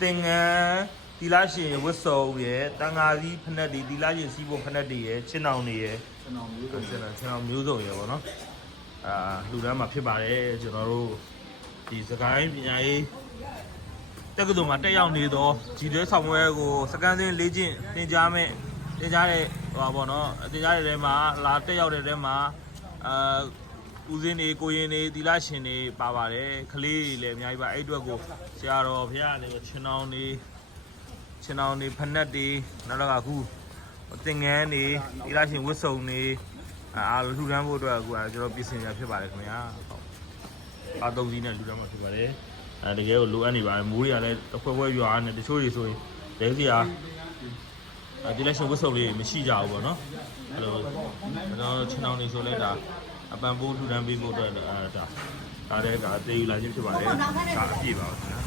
သင်္ကန်းတီလာရှင်ဝတ်စုံရဲ့တန်ဃာကြီးဖက်နဲ့တီလာရှင်စီးဖို့ဖက်နဲ့ရဲ့ချင်းအောင်နေရဲ့ချင်းအောင်မျိုးစုံရဲ့ပေါ့နော်လူတန်းမှာဖြစ်ပါတယ်ကျွန်တော်တို့ဒီစကိုင်းပညာရေးတက္ကသိုလ်မှာတက်ရောက်နေတော့ဂျီတွဲဆောင်ပွဲကိုစကန်စင်းလေးချင်းသင်ကြားတဲ့ဟိုပါပေါ့နော်သင်ကြားတဲ့ထဲမှာလာတက်ရောက်တဲ့ထဲမှာဦးစင်းတွေကိုရင်တွေတီလာရှင်တွေပါပါတယ်ကလေးတွေလည်းအများကြီးပါအဲ့အတွက်ကိုဆရာတော်ဘုရားလည်းချင်းအောင်နေဖက်နဲ့တွေနောက်တော့အခုသင်္ကန်းတွေတီလာရှင်ဝတ်စုံတွေလူတန်းဖို့အတွက်အခုကျွန်တော်ပြင်ဆင်ရဖြစ်ပါတယ်ခင်ဗျာအားသုံးစီးနဲ့လူတန်းမှာဖြစ်ပါတယ်တကယ်ကိုလိုအပ်နေပါတယ်မိုးတွေကလည်းတစ်ခွဲရွာနေတချို့တွေဆိုရင်လဲစရာတီလာရှင်ဝတ်စုံလေးမရှိကြဘူးပေါ့နော်အဲ့လိုကျွန်တော်ချင်းအောင်နေဆိုလဲဒါအပန်ပိုးလူတန်းပေးဖို့အတွက်ဒါတဲ့ကအသေးယူလာခြင်းဖြစ်ပါတယ်ဒါအပြည့်ပါခင်ဗျာ